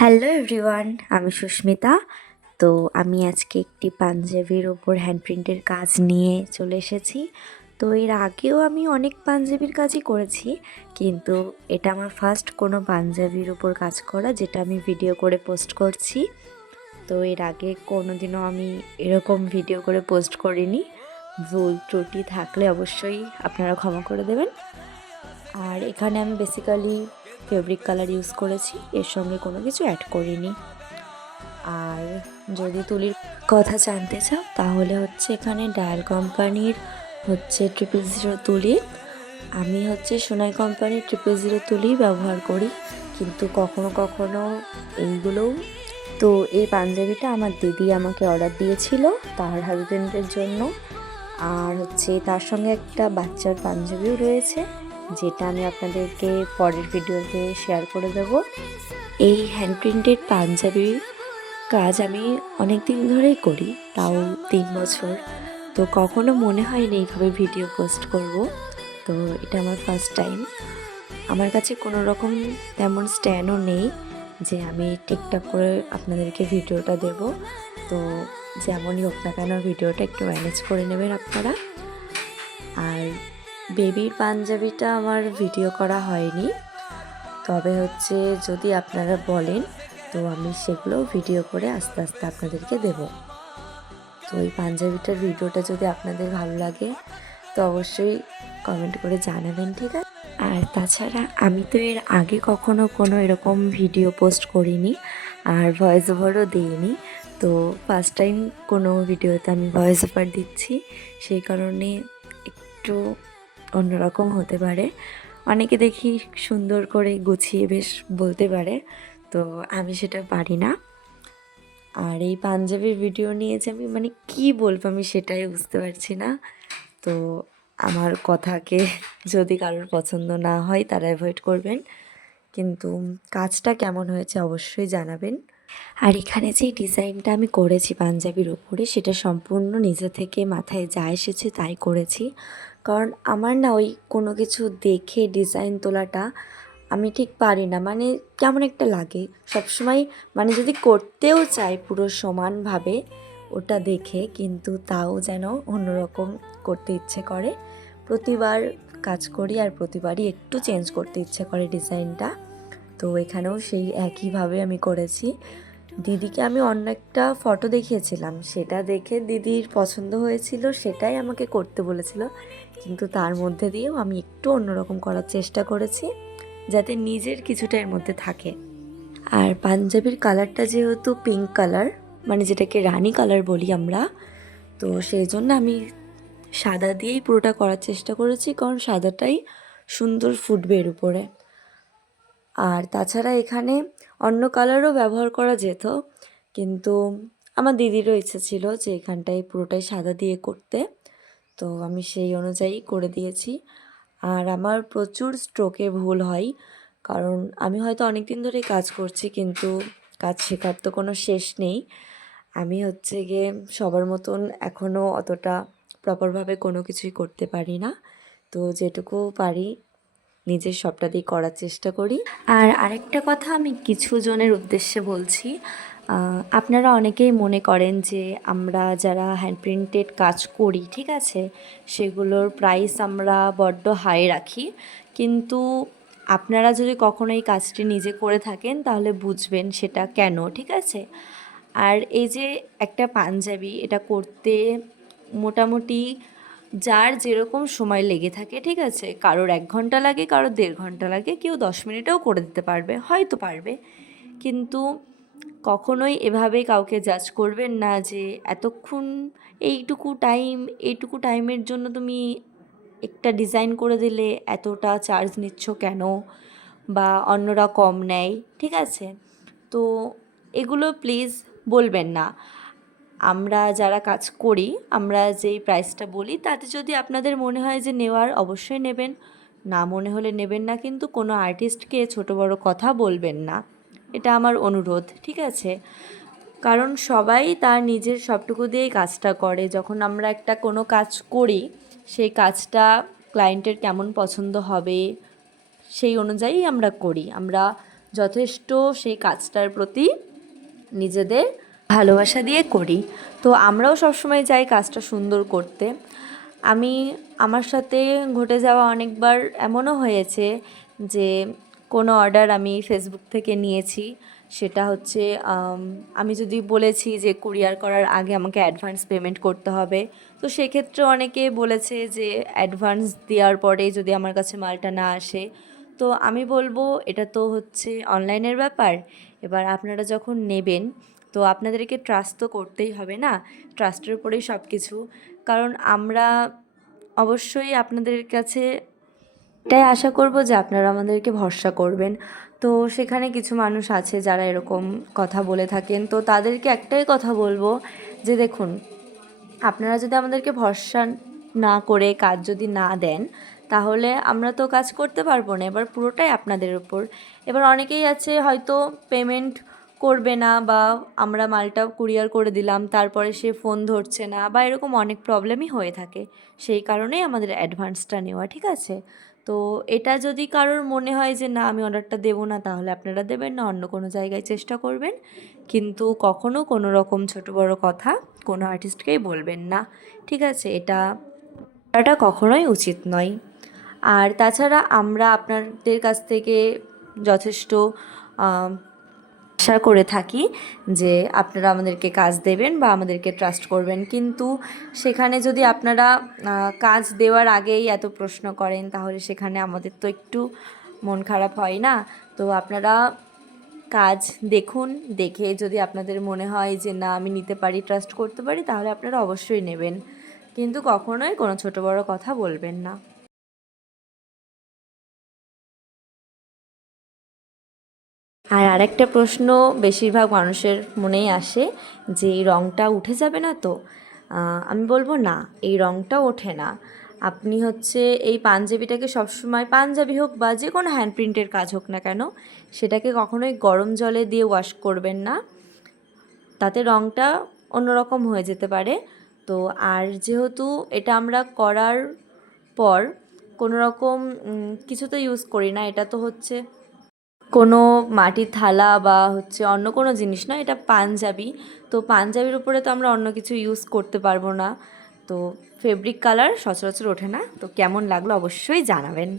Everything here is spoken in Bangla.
হ্যালো এভরিওয়ান, আমি সুস্মিতা। তো আমি আজকে একটি পাঞ্জাবির ওপর হ্যান্ড প্রিন্টের কাজ নিয়ে চলে এসেছি। তো এর আগেও আমি অনেক পাঞ্জাবির কাজই করেছি, কিন্তু এটা আমার ফার্স্ট কোনো পাঞ্জাবির ওপর কাজ করা, যেটা আমি ভিডিও করে পোস্ট করছি। তো এর আগে কোনো দিনও আমি এরকম ভিডিও করে পোস্ট করিনি। ভুল ত্রুটি থাকলে অবশ্যই আপনারা ক্ষমা করে দেবেন। আর এখানে আমি বেসিক্যালি ফেব্রিক কালার ইউজ করেছি, এর সঙ্গে কোনো কিছু অ্যাড করিনি। আর যদি তুলির কথা জানতে চাও তাহলে এখানে ডায়াল কোম্পানির 000 তুলি। আমি সোনাই কোম্পানির 000 তুলি ব্যবহার করি, কিন্তু কখনো কখনো এইগুলোও। তো এই পাঞ্জাবিটা আমার দিদি আমাকে অর্ডার দিয়েছিল তার হাজবেন্ডের জন্য। আর তার সঙ্গে একটা বাচ্চার পাঞ্জাবিও রয়েছে, যেটা আমি আপনাদেরকে পরের ভিডিওতে শেয়ার করে দেব। এই হ্যান্ড প্রিন্টেড পাঞ্জাবির কাজ আমি অনেক দিন ধরেই করি, তাও 3 বছর। তো কখনো মনে হয়নি এইভাবে ভিডিও পোস্ট করব। তো এটা আমার ফার্স্ট টাইম। আমার কাছে কোনো রকম তেমন স্ট্যান্ডও নেই যে আমি টিকটক করে আপনাদেরকে ভিডিওটা দেব। তো যেমনই হোক না কেন ভিডিওটা একটু ম্যানেজ করে নেবেন আপনারা। আর বেবির পাঞ্জাবিটা আমার ভিডিও করা হয়নি, তবে যদি আপনারা বলেন তো আমি সেগুলো ভিডিও করে আস্তে আস্তে আপনাদেরকে দেব। তো এই পাঞ্জাবিটার ভিডিওটা যদি আপনাদের ভালো লাগে তো অবশ্যই কমেন্ট করে জানাবেন, ঠিক আছে? আর তাছাড়া আমি তো এর আগে কখনো কোনো এরকম ভিডিও পোস্ট করিনি, আর ভয়েস ওভারও দিইনি। তো ফার্স্ট টাইম কোনো ভিডিওতে আমি ভয়েস ওভার দিচ্ছি, সেই কারণে একটু অন্যরকম হতে পারে। অনেকে দেখি সুন্দর করে গুছিয়ে বেশ বলতে পারে, তো আমি সেটা পারি না। আর এই পাঞ্জাবির ভিডিও নিয়ে যে আমি কী বলবো আমি সেটাই বুঝতে পারছি না। তো আমার কথাকে যদি কারোর পছন্দ না হয় তারা অ্যাভয়েড করবেন, কিন্তু কাজটা কেমন হয়েছে অবশ্যই জানাবেন। আর এখানে যে ডিজাইনটা আমি করেছি পাঞ্জাবির ওপরে, সেটা সম্পূর্ণ নিজে থেকে মাথায় যা এসেছে তাই করেছি। কারণ আমার না ওই কোনো কিছু দেখে ডিজাইন তোলাটা আমি ঠিক পারি না, কেমন একটা লাগে সবসময়। যদি করতেও চাই পুরো সমানভাবে ওটা দেখে, কিন্তু তাও যেন অন্যরকম করতে ইচ্ছে করে। প্রতিবার কাজ করি আর প্রতিবারই একটু চেঞ্জ করতে ইচ্ছে করে ডিজাইনটা। তো এখানেও সেই একইভাবে আমি করেছি। দিদিকে আমি অন্য একটা ফটো দেখিয়েছিলাম, সেটা দেখে দিদির পছন্দ হয়েছিল, সেটাই আমাকে করতে বলেছিল, কিন্তু তার মধ্যে দিয়েও আমি একটু অন্যরকম করার চেষ্টা করেছি, যাতে নিজের কিছুটা এর মধ্যে থাকে। আর পাঞ্জাবির কালারটা যেহেতু পিঙ্ক কালার, যেটাকে রানী কালার বলি আমরা, তো সেই জন্য আমি সাদা দিয়েই পুরোটা করার চেষ্টা করেছি, কারণ সাদাটাই সুন্দর ফুটবে এর উপরে। আর তাছাড়া এখানে অন্য কালারও ব্যবহার করা যেত, কিন্তু আমার দিদিরও ইচ্ছে ছিল যে এখানটায় পুরোটাই সাদা দিয়ে করতে, তো আমি সেই অনুযায়ী করে দিয়েছি। আর আমার প্রচুর স্ট্রোকে ভুল হয়, কারণ আমি হয়তো অনেক দিন ধরেই কাজ করছি, কিন্তু কাজ শেখার তো কোনো শেষ নেই। আমি গিয়ে সবার মতন এখনও অতটা প্রপারভাবে কোনো কিছুই করতে পারি না। তো যেটুকু পারি নিজের সবটা দিয়ে করার চেষ্টা করি। আর আরেকটা কথা আমি কিছু জনের উদ্দেশ্যে বলছি, আপনারা অনেকেই মনে করেন যে আমরা যারা হ্যান্ড প্রিন্টেড কাজ করি, ঠিক আছে, সেগুলোর প্রাইস আমরা বড্ড হাই রাখি, কিন্তু আপনারা যদি কখনো এই কাজটি নিজে করে থাকেন তাহলে বুঝবেন সেটা কেন, ঠিক আছে? আর এই যে একটা পাঞ্জাবি, এটা করতে মোটামুটি যার যেরকম সময় লেগে থাকে, ঠিক আছে, কারোর 1 ঘন্টা লাগে, কারোর 1.5 ঘন্টা লাগে, কেউ 10 মিনিটেও করে দিতে পারবে, হয়তো পারবে। কিন্তু কখনোই এভাবে কাউকে জাজ করবেন না যে এতক্ষণ এইটুকু টাইমের জন্য তুমি একটা ডিজাইন করে দিলে এতটা চার্জ নিচ্ছ কেন, বা অন্যরা কম নেয়, ঠিক আছে? তো এগুলো প্লিজ বলবেন না। আমরা যারা কাজ করি, আমরা যেই প্রাইসটা বলি, তাতে যদি আপনাদের মনে হয় যে নেওয়ার, অবশ্যই নেবেন, না মনে হলে নেবেন না, কিন্তু কোনো আর্টিস্টকে ছোট বড় কথা বলবেন না, এটা আমার অনুরোধ, ঠিক আছে? কারণ সবাই তার নিজের সবটুকু দিয়েই কাজটা করে। যখন আমরা একটা কোনো কাজ করি, সেই কাজটা ক্লায়েন্টের কেমন পছন্দ হবে সেই অনুযায়ী আমরা করি। আমরা যথেষ্ট সেই কাজটার প্রতি নিজেদের ভালোবাসা দিয়ে করি। তো আমরাও সবসময় চাই কাজটা সুন্দর করতে। আমার সাথে ঘটে যাওয়া অনেকবার এমনও হয়েছে যে কোনো অর্ডার আমি ফেসবুক থেকে নিয়েছি, সেটা হচ্ছে আমি যদি বলেছি যে কুরিয়ার করার আগে আমাকে অ্যাডভান্স পেমেন্ট করতে হবে, তো সেক্ষেত্রে অনেকে বলেছে যে অ্যাডভান্স দেওয়ার পরে যদি আমার কাছে মালটা না আসে, তো আমি বলবো এটা তো হচ্ছে অনলাইনের ব্যাপার। এবার আপনারা যখন নেবেন তো আপনাদেরকে ট্রাস্ট তো করতেই হবে না, ট্রাস্টের উপরেই সব কিছু। কারণ আমরা অবশ্যই আপনাদের কাছে এটাই আশা করব যে আপনারা আমাদেরকে ভরসা করবেন। তো সেখানে কিছু মানুষ আছে যারা এরকম কথা বলে থাকেন, তো তাদেরকে একটাই কথা বলবো যে দেখুন, আপনারা যদি আমাদেরকে ভরসা না করে কাজ যদি না দেন, তাহলে আমরা তো কাজ করতে পারবো না। এবার পুরোটাই আপনাদের উপর। এবার অনেকেই আছে হয়তো পেমেন্ট করবে না, বা আমরা মালটা কুরিয়ার করে দিলাম তারপরে সে ফোন ধরছে না, বা এরকম অনেক প্রবলেমই হয়ে থাকে। সেই কারণেই আমাদের অ্যাডভান্সটা নেওয়া, ঠিক আছে? তো এটা যদি কারোর মনে হয় যে না আমি অর্ডারটা দেবো না, তাহলে আপনারা দেবেন না, অন্য কোনো জায়গায় চেষ্টা করবেন। কিন্তু কখনও কোনো রকম ছোটো বড়ো কথা কোনো আর্টিস্টকেই বলবেন না, ঠিক আছে? এটা কখনোই উচিত নয়। আর তাছাড়া আমরা আপনাদের কাছ থেকে যথেষ্ট আশা করে থাকি যে আপনারা আমাদেরকে কাজ দেবেন বা আমাদেরকে ট্রাস্ট করবেন, কিন্তু সেখানে যদি আপনারা কাজ দেওয়ার আগেই এত প্রশ্ন করেন, তাহলে সেখানে আমাদের তো একটু মন খারাপ হয় না? তো আপনারা কাজ দেখুন, দেখে যদি আপনাদের মনে হয় যে না আমি নিতে পারি, ট্রাস্ট করতে পারি, তাহলে আপনারা অবশ্যই নেবেন, কিন্তু কখনোই কোনো ছোটো বড়ো কথা বলবেন না। আর আরেকটা প্রশ্ন বেশিরভাগ মানুষের মনেই আসে যে এই রঙটা উঠে যাবে না তো? আমি বলবো না, এই রঙটা ওঠে না। আপনি হচ্ছে এই পাঞ্জাবিটাকে সবসময়, পাঞ্জাবি হোক বা যে কোনো হ্যান্ড প্রিন্টের কাজ হোক না কেন, সেটাকে কখনোই গরম জলে দিয়ে ওয়াশ করবেন না, তাতে রঙটা অন্যরকম হয়ে যেতে পারে। তো আর যেহেতু এটা আমরা করার পর কোনো রকম কিছু তো ইউজ করি না, এটা তো হচ্ছে কোনো মাটির থালা বা হচ্ছে অন্য কোনো জিনিস না, এটা পাঞ্জাবি। তো পাঞ্জাবির উপরে তো আমরা অন্য কিছু ইউজ করতে পারবো না। তো ফেব্রিক কালার সচরাচর ওঠে না। তো কেমন লাগলো অবশ্যই জানাবেন।